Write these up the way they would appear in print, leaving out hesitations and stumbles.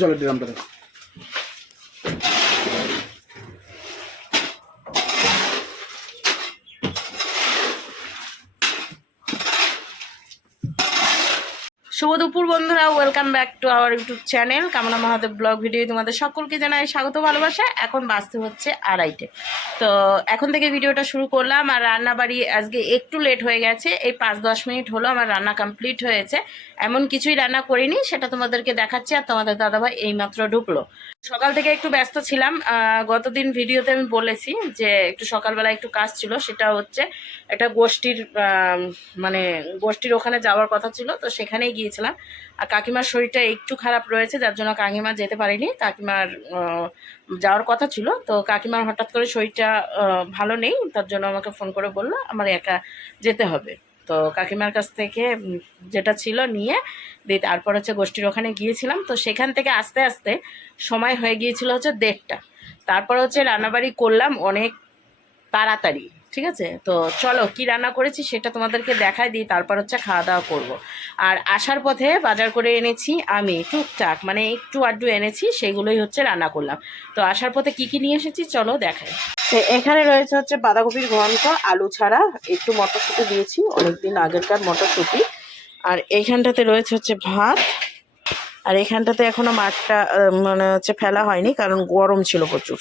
জলের ড্রামটা দাও। শুভ দুপুর বন্ধুরা, welcome back to our YouTube channel কামনা মহাদেব ব্লগ ভিডিও। তোমাদের সকলকে জানাই স্বাগত ভালোবাসা। এখন বাজতে হচ্ছে 2:30। তো এখন থেকে ভিডিওটা শুরু করলাম। আর রান্না বাড়ি আজকে একটু লেট হয়ে গেছে, এই 5-10 মিনিট হলো আমার রান্না কমপ্লিট হয়েছে। এমন কিছুই রান্না করিনি, সেটা তোমাদেরকে দেখাচ্ছি। আর তোমাদের দাদাভাই এইমাত্র ঢুকলো। সকাল থেকে একটু ব্যস্ত ছিলাম। গতদিন ভিডিওতে আমি বলেছি যে একটু সকালবেলা একটু কাজ ছিল, সেটা হচ্ছে একটা গোষ্ঠীর ওখানে যাওয়ার কথা ছিল, তো সেখানেই গিয়েছিলাম। আর কাকিমার শরীরটা একটু খারাপ রয়েছে, যার জন্য কাকিমা যেতে পারিনি। কাকিমার যাওয়ার কথা ছিল, তো কাকিমার হঠাৎ করে শরীরটা ভালো নেই, তার জন্য আমাকে ফোন করে বললো আমার একা যেতে হবে। তো কাকিমার কাছ থেকে যেটা ছিল নিয়ে দিয়ে তারপর হচ্ছে গোষ্ঠীর ওখানে গিয়েছিলাম। তো সেখান থেকে আস্তে আস্তে সময় হয়ে গিয়েছিল হচ্ছে 1:30। তারপর হচ্ছে রান্নাবাড়ি করলাম অনেক তাড়াতাড়ি, ঠিক আছে। তো চলো কি রান্না করেছি সেটা তোমাদেরকে দেখাই দিই, তারপর হচ্ছে খাওয়া দাওয়া করব। আর আসার পথে বাজার করে এনেছি আমি টুকটাক, মানে একটু আড্ডু এনেছি, সেগুলোই হচ্ছে রান্না করলাম। তো আসার পথে কি কি নিয়ে এসেছি চলো দেখাই। এখানে রয়েছে হচ্ছে বাঁধাকপির ঘন্ট, আলু ছাড়া, একটু মটরশুঁটি দিয়েছি, অনেকদিন আগেরকার মটরশুঁটি। আর এইখানটাতে রয়েছে হচ্ছে ভাত। আর এখানটাতে এখনো মাছটা মানে হচ্ছে ফেলা হয়নি, কারণ গরম ছিল প্রচুর।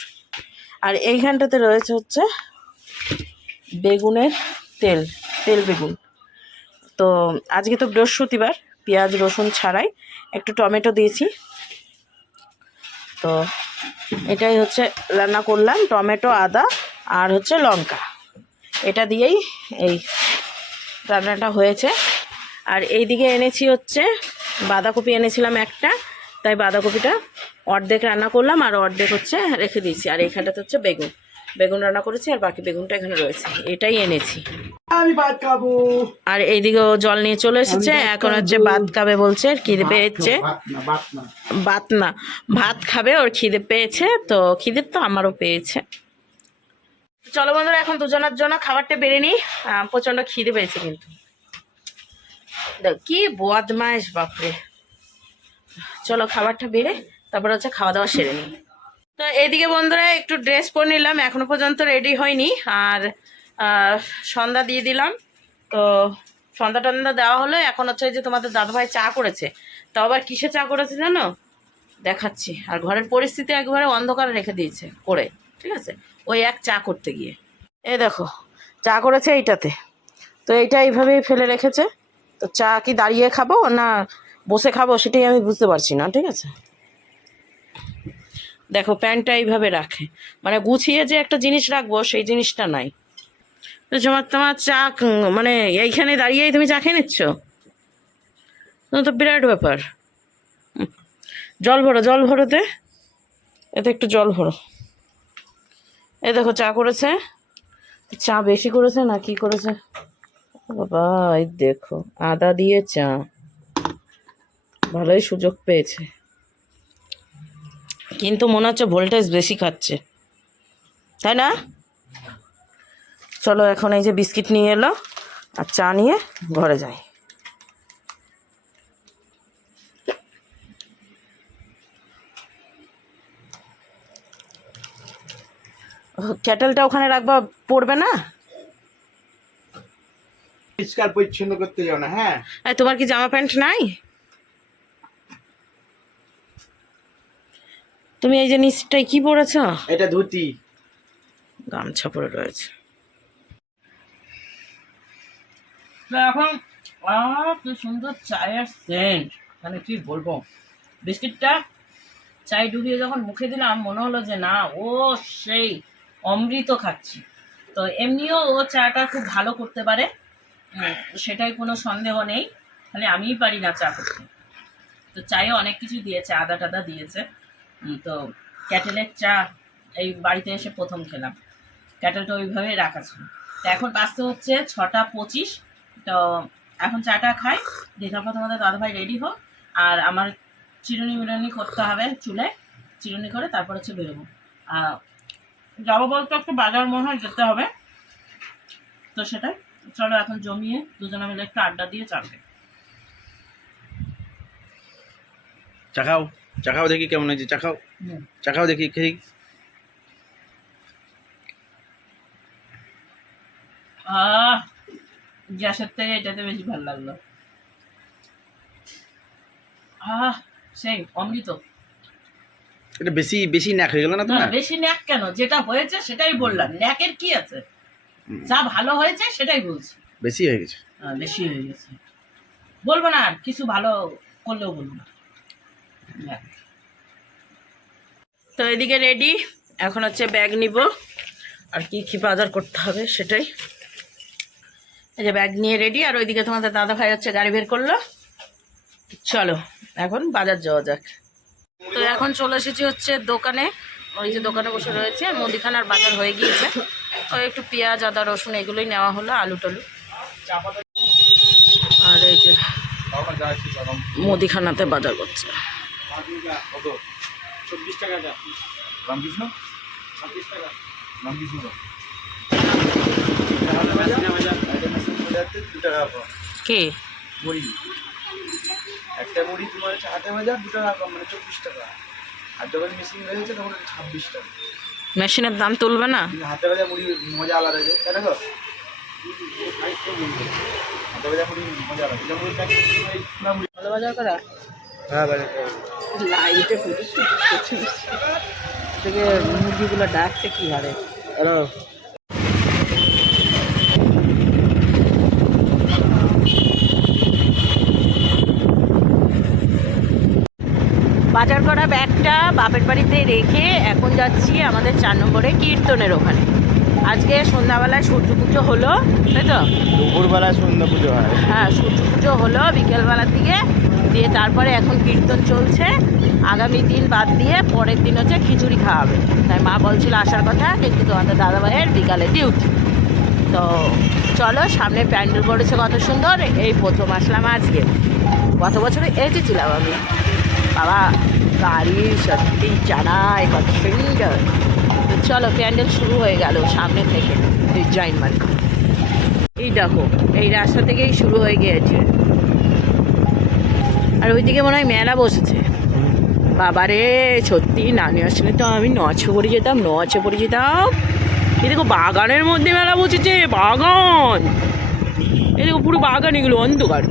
আর এইখানটাতে রয়েছে হচ্ছে বেগুনের তেল বেগুন। তো আজকে তো বৃহস্পতিবার, পেঁয়াজ রসুন ছাড়াই একটু টমেটো দিয়েছি। তো এটাই হচ্ছে রান্না করলাম, টমেটো আদা আর হচ্ছে লঙ্কা, এটা দিয়েই এই রান্নাটা হয়েছে। আর এইদিকে এনেছি হচ্ছে বাঁধাকপি এনেছিলাম একটা, তাই বাঁধাকপিটা অর্ধেক রান্না করলাম আর অর্ধেক হচ্ছে রেখে দিয়েছি। আর এইখানটাতে হচ্ছে বেগুন রান্না করেছি, আর বাকি বেগুনটা এখানে রয়েছে, এটাই এনেছি। আমি ভাত খাবো। আর এইদিকেও জল নিয়ে চলে এসেছে, এখন হচ্ছে ভাত খাবে বলছে, খিদে পেয়েছে। ভাত খাবে, ওর খিদে পেয়েছে। তো খিদে তো আমারও পেয়েছে। চলো বন্ধুরা, এখন দুজনের জন্য খাবারটা বেড়ে নিই। প্রচণ্ড খিদে পেয়েছে কিন্তু। কি বদমাইশ বাপরে। চলো খাবারটা বেড়ে তারপর হচ্ছে খাওয়া দাওয়া সেরে নিই। তো এইদিকে বন্ধুরা একটু ড্রেস পরে নিলাম, এখনো পর্যন্ত রেডি হয়নি। আর সন্ধ্যা দিয়ে দিলাম। তো সন্ধ্যা টন্ধা দেওয়া হলো। এখন হচ্ছে যে তোমাদের দাদাভাই চা করেছে, তো আবার কিসে চা করেছে জানো, দেখাচ্ছি। আর ঘরের পরিস্থিতি একবারে অন্ধকারে রেখে দিয়েছে করে, ঠিক আছে, ওই এক চা করতে গিয়ে। এই দেখো চা করেছে এইটাতে, তো এইটা এইভাবেই ফেলে রেখেছে। তো চা কি দাঁড়িয়ে খাবো না বসে খাবো সেটাই আমি বুঝতে পারছি না, ঠিক আছে। দেখো প্যান্টটা এইভাবে রাখে, মানে গুছিয়ে যে একটা জিনিস রাখবো সেই জিনিসটা নাই। তো তোমার চা মানে এইখানে দাঁড়িয়েই তুমি চা খেয়ে নিচ্ছ, তো বিরাট ব্যাপার। জল ভরোতে, এতে একটু জল ভরো। এ দেখো চা করেছে, চা বেশি করেছে না কি করেছে বাবা, এই দেখো আদা দিয়ে চা, ভালোই সুযোগ পেয়েছে, কিন্তু মনে হচ্ছে ভোল্টেজ বেশি খাচ্ছে, তাই না? চলো এখন এই যে বিস্কিট নিয়ে এলো, আর চা নিয়ে ঘরে যাই। ক্যাটেলটা ওখানে রাখবা, পড়বে না? পরিষ্কার পরিচ্ছন্ন করতে যাও না। হ্যাঁ, তোমার কি জামা প্যান্ট নাই? তুমি এই যে নিচটাই কি পরেছ? এটা ধুতি, গামছা পরে রয়েছে। এখন কি সুন্দর চায়ের সেন্ট, মানে কি বলবো। বিস্কিটটা চাই ডুবিয়ে যখন মুখে দিলাম, মনে হলো যে না, ও সেই অমৃত খাচ্ছি। তো এমনিও ও চাটা খুব ভালো করতে পারে, সেটাই কোনো সন্দেহ নেই, খালি আমিই পারি না চা করতে। তো চায়ে অনেক কিছু দিয়েছে, আদা টাদা দিয়েছে। তো ক্যাটেলের চা এই বাড়িতে এসে প্রথম খেলাম, ক্যাটেলটা ওইভাবেই রাখা ছিল। তো এখন বাজতে হচ্ছে 6:25। তো এখন চাটা খাই, দিয়ে তারপর তোমাদের দাদাভাই রেডি হোক। আর আমার চিরুনি করতে হবে, চুলে চিরুনি করে তারপর হচ্ছে বেরোবো। যাবো বলতে একটু বাজার মনে হয় যেতে হবে, তো সেটাই। চলো এখন জমিয়ে দুজনে মিলে একটু আড্ডা দিয়ে চাপবে। চা খাও। চাখাও দেখি কেমন হয়েছে, চাখাও চাখাও দেখি খেয়ে। গ্যাসের থেকে এটাতে বেশি ভালো লাগলো। সেই অমৃত। এটা বেশি বেশি ন্যাক হয়ে গেল না না তোমার? বেশি ন্যাক কেন, যেটা হয়েছে সেটাই বললাম, ন্যাকের কি আছে, যা ভালো হয়েছে সেটাই বলছি। বেশি হয়ে গেছে। বেশি হয়ে গেছে বলবো না, আর কিছু ভালো করলেও বলবো না। তো এদিকে রেডি, এখন হচ্ছে ব্যাগ নিব আর কি কি বাজার করতে হবে সেটাই। এই যে ব্যাগ নিয়ে রেডি, আর ওইদিকে তোমাদের দাদা ভাই হচ্ছে গাড়ি বের করলো। চলো এখন বাজার যাওয়া যাক। তো এখন চলে এসেছি হচ্ছে দোকানে, ওই যে দোকানে বসে রয়েছে, মুদিখানার বাজার হয়ে গিয়েছে। তো একটু পেঁয়াজ আদা রসুন এগুলোই নেওয়া হলো, আলু টালু। আর এই যে মুদিখানাতে বাজার করছে। 24 টাকা দাও। রামকৃষ্ণ 26 টাকা। রামকৃষ্ণ কে মুড়ি, একটা মুড়ি তোমার হচ্ছে হাতে ভাজা 2 টাকা কম, মানে 24 টাকা। আর যখন মেশিন হয়ে গেছে তখন 26 টাকা। মেশিনের দাম তুলবে না? কিন্তু হাতে ভাজা মুড়ি মজা আলাদা আছে, তাই দেখো হাতে ভাজা মুড়ি মজা আলাদা। যেমন ভালো বাজার করা। হ্যাঁ বাজার লাইটে ফুটিস থেকে মুরগিগুলো ডাকছে কি হারে। হ্যালো বাজার করা ব্যাগটা বাপের বাড়িতে রেখে এখন যাচ্ছি আমাদের 4 নম্বরে কীর্তনের ওখানে। আজকে সন্ধ্যাবেলায় সূর্য পুজো হলো, তাই তো? দুপুরবেলায় সন্ধ্যা পুজো হয়। হ্যাঁ, সূর্য পুজো হলো বিকেলবেলার দিকে, দিয়ে তারপরে এখন কীর্তন চলছে। আগামী দিন বাদ দিয়ে পরের দিন হচ্ছে খিচুড়ি খাওয়াবে। তাই মা বলছিল আসার কথা, কিন্তু তোমাদের দাদাভাইয়ের বিকালে ডিউটি। তো চলো, সামনে প্যান্ডেল করেছে কত সুন্দর, এই প্রথম আসলাম আজকে। গত বছরে এসেছিলাম আমি, বাবা গাড়ি সত্যি জানায় কত সুন্দর। তো চলো, প্যান্ডেল শুরু হয়ে গেল সামনে থেকে ডিজাইন মার্ক। এই দেখো, এই রাস্তা থেকেই শুরু হয়ে গিয়েছে। আর ওইদিকে মনে হয় মেলা বসেছে। বাবারে সত্যি নানি আসলে তো আমি নছে পড়ে যেতাম, নছে পড়ে যেতাম। এই দেখো বাগানের মধ্যে মেলা বসেছে, বাগান। এই দেখো পুরো বাগান, এগুলো অন্ধকার।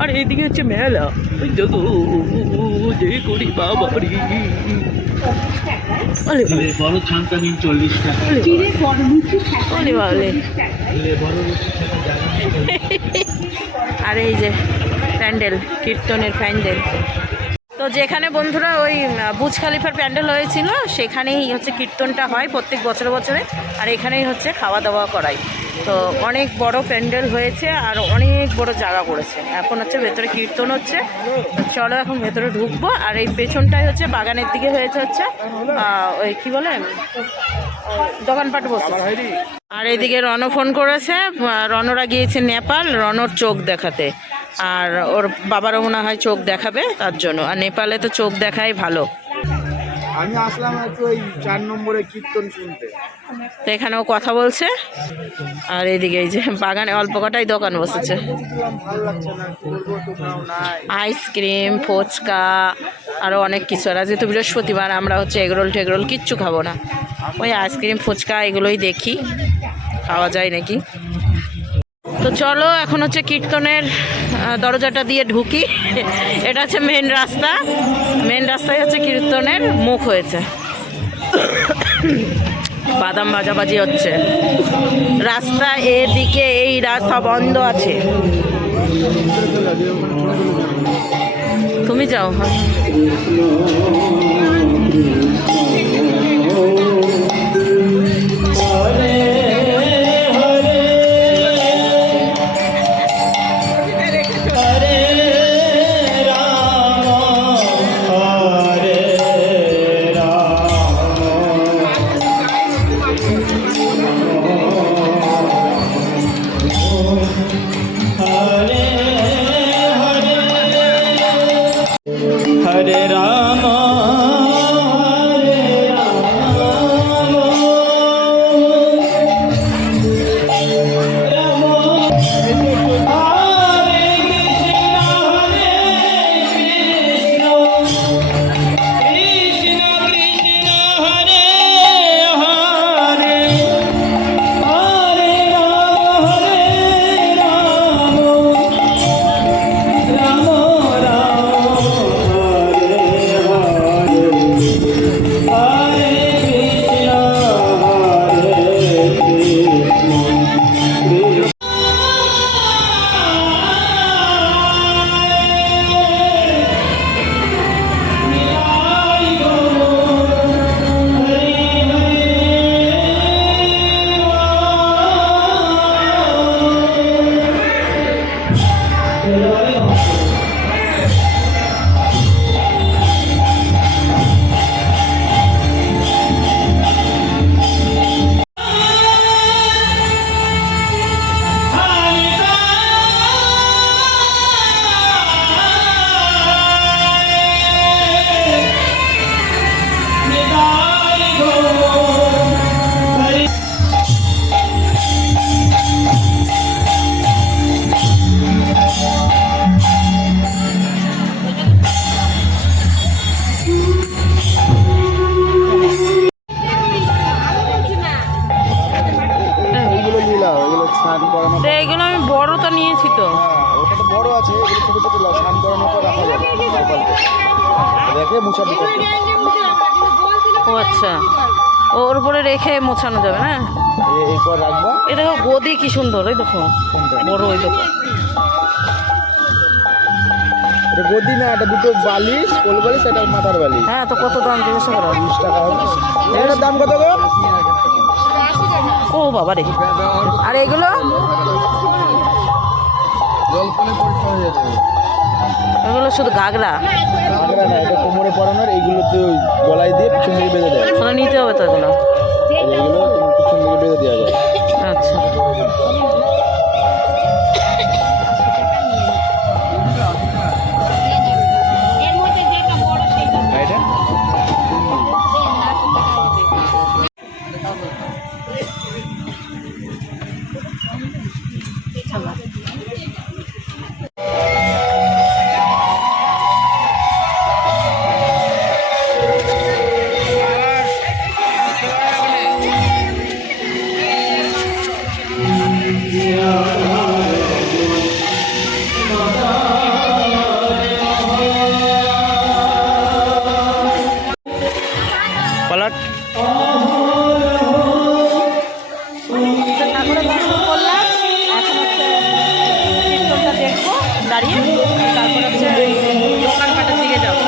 আর এদিকে হচ্ছে মেলা, ওই দেখো যে করি বাবারি। বড় ছানটা নিন 40 টাকা। আর এই যে প্যান্ডেল, কীর্তনের প্যান্ডেল। তো যেখানে বন্ধুরা ওই বুর্জ খলিফার প্যান্ডেল হয়েছিল সেখানেই হচ্ছে কীর্তনটা হয় প্রত্যেক বছরে বছরে। আর এখানেই হচ্ছে খাওয়া দাওয়া করাই। তো অনেক বড় প্যান্ডেল হয়েছে আর অনেক বড় জায়গা করেছে। এখন হচ্ছে ভেতরে কীর্তন হচ্ছে। চলো এখন ভেতরে ঢুকবো। আর এই পেছনটাই হচ্ছে বাগানের দিকে হয়েছে হচ্ছে ওই কি বলে দোকানপাট বসে। আর এইদিকে রণ ফোন করেছে, রণরা গিয়েছে নেপাল, রণর চোখ দেখাতে। আর ওর বাবারও মনে হয় চোখ দেখাবে তার জন্য। আর নেপালে তো চোখ দেখাই ভালো। আমি আসলাম একটু ওই 4 নম্বরে কীর্তন শুনতে। তো এখানেও কথা বলছে। আর এইদিকে এই যে বাগানে অল্প কটাই দোকান বসেছে, আইসক্রিম ফুচকা আরও অনেক কিছু। আর যেহেতু বৃহস্পতিবার আমরা হচ্ছে এগরোল টেগরোল কিচ্ছু খাবো না, ওই আইসক্রিম ফুচকা এগুলোই দেখি খাওয়া যায় নাকি। তো চলো এখন হচ্ছে কীর্তনের দরজাটা দিয়ে ঢুকি। এটা হচ্ছে মেন রাস্তা, মেন রাস্তায় হচ্ছে কীর্তনের মুখ হয়েছে। বাদাম বাজাবাজি হচ্ছে, রাস্তা এদিকে এই রাস্তা বন্ধ আছে। তুমি যাও। Hare Rama, Hare রেখে মোছা দিতে হবে। ও আচ্ছা, ওর উপরে রেখে মোছানো যাবে না? এরপর রাখবা। এই দেখো গদি কি সুন্দর, এই দেখো বড়, ওই দেখো। এটা গদি না, এটা দুটো বালিশ, কোল বালিশ, এটা মাথার বালিশ। হ্যাঁ, তো কত দাম জিজ্ঞাসা করো? 20 টাকা হবে। এটার দাম কত গো? ও বাবা রে। আর এগুলো এগুলো শুধু ঘাগরা? ঘাগরা না, এটা কোমরে পরানোর, এইগুলোতে ওই গলায় দিয়ে পিছন দিকে বেঁধে দেয়। ওগুলো নিতে হবে তো এগুলো? এইগুলো পিছন দিকে বেঁধে দেওয়া যায়। আচ্ছা, এটা পালাট। ঠাকুরের দর্শন করলাম, এখন হচ্ছে কীর্তনটা দেখবো দাঁড়িয়ে, তারপর হচ্ছে দোকানপাটের দিকে যাবো।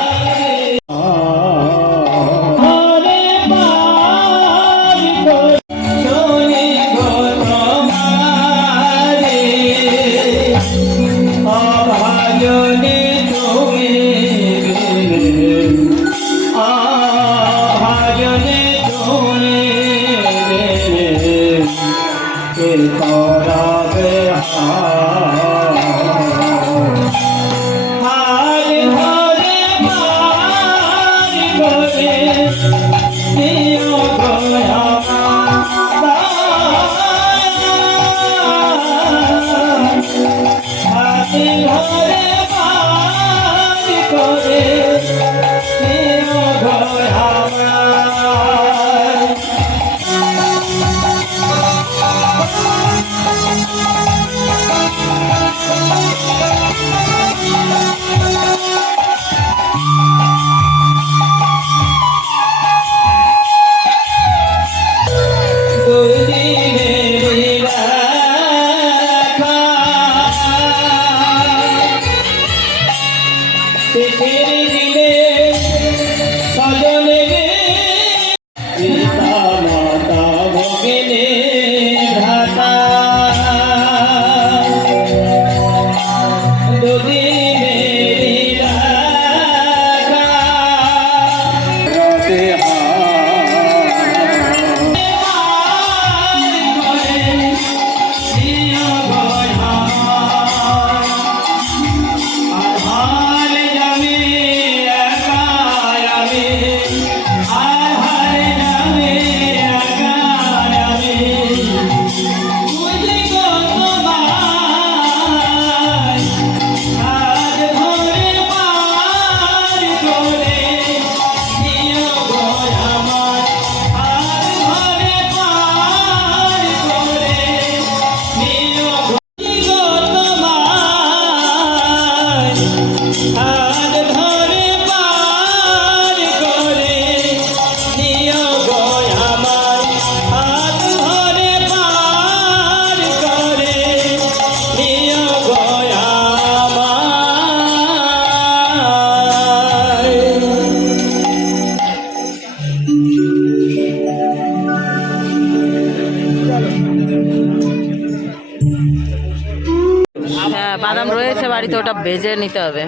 হ্যাঁ, বাদাম রয়েছে বাড়িতে, ওটা ভেজে নিতে হবে।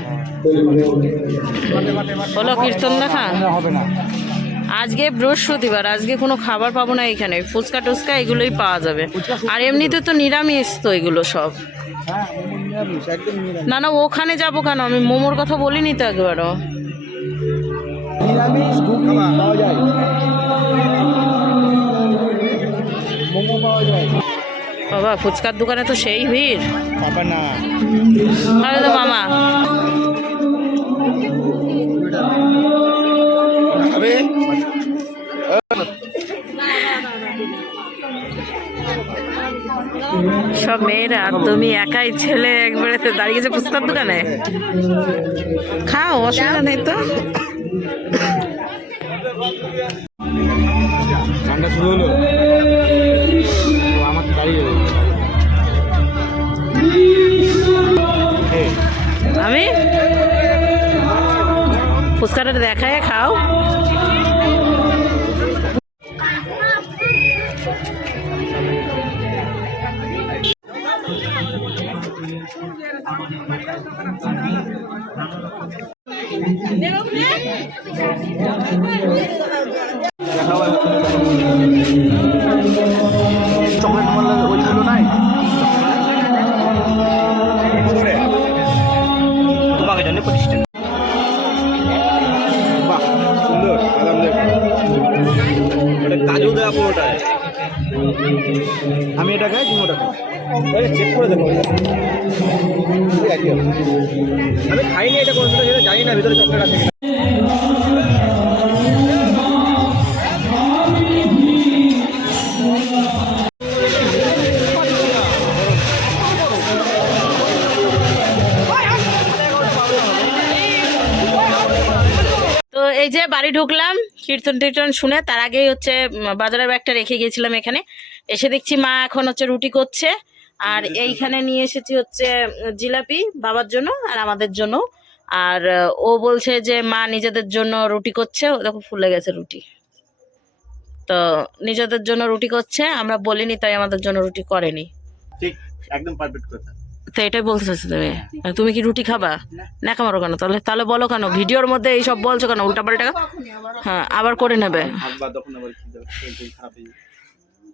হলো কীর্তন দেখা হবে না। আজকে বৃহস্পতিবার, আজকে কোনো খাবার পাবো না এখানে, ফুচকা টুচকা এগুলোই পাওয়া যাবে। আর এমনিতে তো নিরামিষ তো এগুলো সব। হ্যাঁ, নিরামিষ, একদম নিরামিষ। না না, ওখানে যাবো কেন, আমি মোমোর কথা বলিনি তো একবারও। নিরামিষ ঘুগনি পাওয়া যায়, মোমো পাওয়া যায়। বাবা, ফুচকার দোকানে তো সেই ভিড়। পাবা না। আরে তো মামা, খাবে? সব মেয়েরা, তুমি একাই ছেলে একবারে দাঁড়িয়ে গেছে ফুচকার দোকানে। খাও, অসুবিধা নেই তো। ঠান্ডা শুরু হলো, আমার দাঁড়িয়ে আমি ফুচকাটা দেখায় খাও। চকলেট মারলে ওইগুলো নাই তোমাকে জন্য 25 টাকা। বাহ সুন্দর বাদাম দেখ, ওটা কাজু দেওয়া পুরোটায়। আমি এটা খাই, তুমি ওটা খাও, চেক করে দেবো। আমি খাইনি এটা কোন সেটা জানি না ভিতরে চকলেট আছে কিনা। তো এই যে বাড়ি ঢুকলাম কীর্তন টীর্তন শুনে, তার আগেই হচ্ছে বাজারের ব্যাগটা রেখে গিয়েছিলাম এখানে। এসে দেখছি মা এখন হচ্ছে রুটি করছে, আর এইখানে নিয়ে এসেছি হচ্ছে জিলাপি বাবার জন্য আর আমাদের জন্য। আর ও বলছে যে মা নিজেদের জন্য রুটি করছে, ও দেখো ফুলে গেছে রুটি। তো নিজেদের জন্য রুটি করছে, আমরা বলিনি তাই আমাদের জন্য রুটি করেনি। ঠিক একদম পারফেক্ট কথা। তো এটাই বলতে চাচ্ছি তুমি, তুমি কি রুটি খাবা না খামারো কেন? তাহলে তাহলে বলো কেন ভিডিওর মধ্যে এইসব বলছো কেন উল্টা পাল্টা? হ্যাঁ আবার করে নেবে।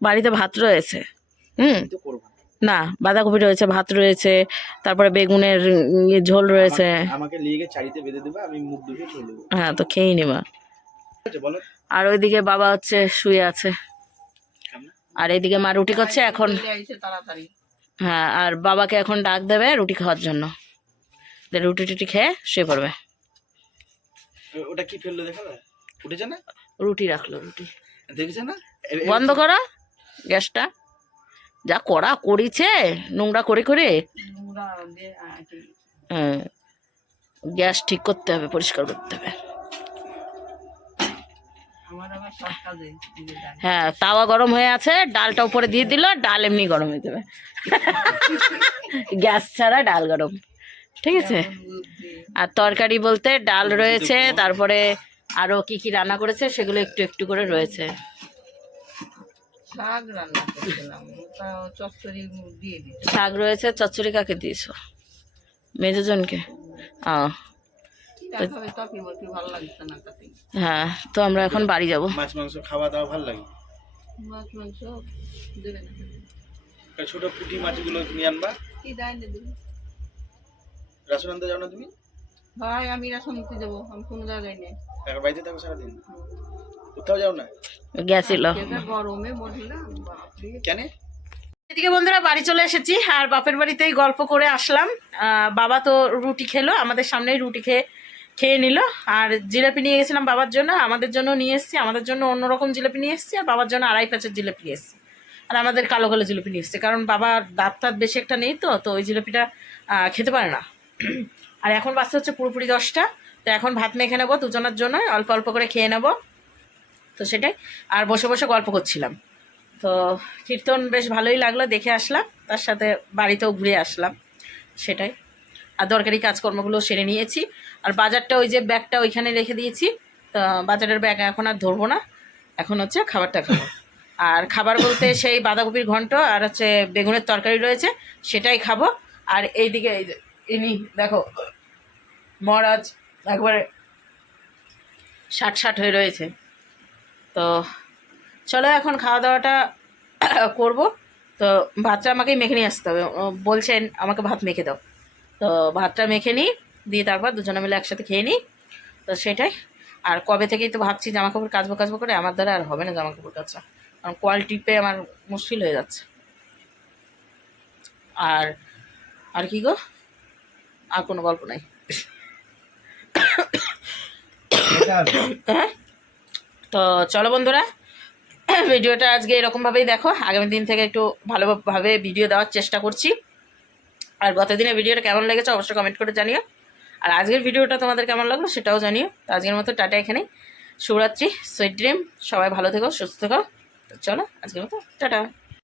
বাড়িতে ভাত রয়েছে, না বাঁধাকপি রয়েছে, ভাত রয়েছে, তারপরে বেগুনের ঝোল রয়েছে। আমাকে লিগে চারিতে বেঁধে দেবে, আমি মুখ ধুয়ে খেয়ে নেবো। হ্যাঁ তো খেয়েই নিবা। আর ওইদিকে বাবা হচ্ছে শুয়ে আছে, আর এইদিকে মা রুটি করছে এখন। হ্যাঁ আর বাবাকে এখন ডাক দেবে রুটি খাওয়ার জন্য, রুটি টুটি খেয়ে শুয়ে পড়বে। ওটা কি ফেললো দেখা উঠেছে না? রুটি রাখলো, রুটি দেখেছে না? বন্ধ করো গ্যাসটা, যা করা করেছে নোংরা করে করে। হ্যাঁ গ্যাস ঠিক করতে হবে, পরিষ্কার করতে হবে। হ্যাঁ তাওয়া গরম হয়ে আছে, ডালটা উপরে দিয়ে দিল, ডাল এমনি গরম হয়ে যাবে। গ্যাস ছাড়া ডাল গরম, ঠিক আছে। আর তরকারি বলতে ডাল রয়েছে, তারপরে আরো কি কি রান্না করেছে সেগুলো একটু একটু করে রয়েছে। শাক রয়েছে, চচ্চড়ি কাকে দিয়েছো? মেজজনকে। হ্যাঁ তো আমরা এখন বাড়ি যাবো। মাছ মাংস খাওয়া দাওয়া ভালো লাগে? মাছ মাংস দেবে না, ছোট পুঁটি মাছগুলো নিয়ে আনবা। কি দাই দেবে? রাসন আনতে যাও না তুমি? ভাই আমি রাসন আনতে যাবো, আমি কোনো জায়গায় নেই, এখন বাড়িতে থাকো সারাদিন, কোথাও যাও না? গেছিল গরমে কেন? এদিকে বন্ধুরা বাড়ি চলে এসেছি, আর বাপের বাড়িতেই গল্প করে আসলাম। বাবা তো রুটি খেলো, আমাদের সামনেই রুটি খেয়ে নিল। আর জিলাপি নিয়ে গেছিলাম বাবার জন্য, আমাদের জন্য নিয়ে এসেছি। আমাদের জন্য অন্যরকম জিলাপি নিয়ে এসেছি, আর বাবার জন্য 2.5 প্যাকেট জিলাপি নিয়ে এসেছি। আর আমাদের কালো কালো জিলাপি নিয়ে এসেছি, কারণ বাবার দাঁত টাত বেশি একটা নেই, তো ওই জিলাপিটা খেতে পারে না। আর এখন বাচ্চা হচ্ছে পুরোপুরি 10টা, তো এখন ভাত মেখে নেবো দুজনের জন্য, অল্প অল্প করে খেয়ে নেবো। তো সেটাই, আর বসে বসে গল্প করছিলাম। তো কীর্তন বেশ ভালোই লাগলো, দেখে আসলাম, তার সাথে বাড়িতেও ঘুরে আসলাম, সেটাই। আর দরকারি কাজকর্মগুলো সেরে নিয়েছি। আর বাজারটা ওই যে ব্যাগটা ওইখানে রেখে দিয়েছি, তো বাজারের ব্যাগ এখন আর ধরবো না, এখন হচ্ছে খাবারটা খাবো। আর খাবার বলতে সেই বাঁধাকপির ঘন্ট আর হচ্ছে বেগুনের তরকারি রয়েছে, সেটাই খাবো। আর এইদিকে এই যে ইনি দেখো মহারাজ একবারে 60 হয়ে রয়েছে। তো চলো এখন খাওয়া দাওয়াটা করব। তো ভাতটা আমাকেই মেখে নিয়ে আসতে হবে, বলছেন আমাকে ভাত মেখে দাও। তো ভাতটা মেখে নিই, দিয়ে তারপর দুজনে মিলে একসাথে খেয়ে নিই। তো সেটাই। আর কবে থেকেই তো ভাবছি জামাকাপড় কাচবো করে, আমার দ্বারা আর হবে না জামাকাপড় কাচা, কারণ কোয়ালিটি পেয়ে আমার মুশকিল হয়ে যাচ্ছে। আর কি গো, আর কোনো গল্প নাই। হ্যাঁ তো চলো বন্ধুরা, ভিডিওটা আজকে এরকমভাবেই দেখো, আগামী দিন থেকে একটু ভালোভাবে ভিডিও দেওয়ার চেষ্টা করছি। আর গত দিনের ভিডিওটা কেমন লেগেছে অবশ্যই কমেন্ট করে জানিও। আর আজকের ভিডিওটা তোমাদের কেমন লাগলো সেটাও জানিও। তো আজকের মতো টাটা, এখানেই শুভরাত্রি, সুইট ড্রিম, সবাই ভালো থেকো, সুস্থ থেকো। তো চলো আজকের মতো টাটা।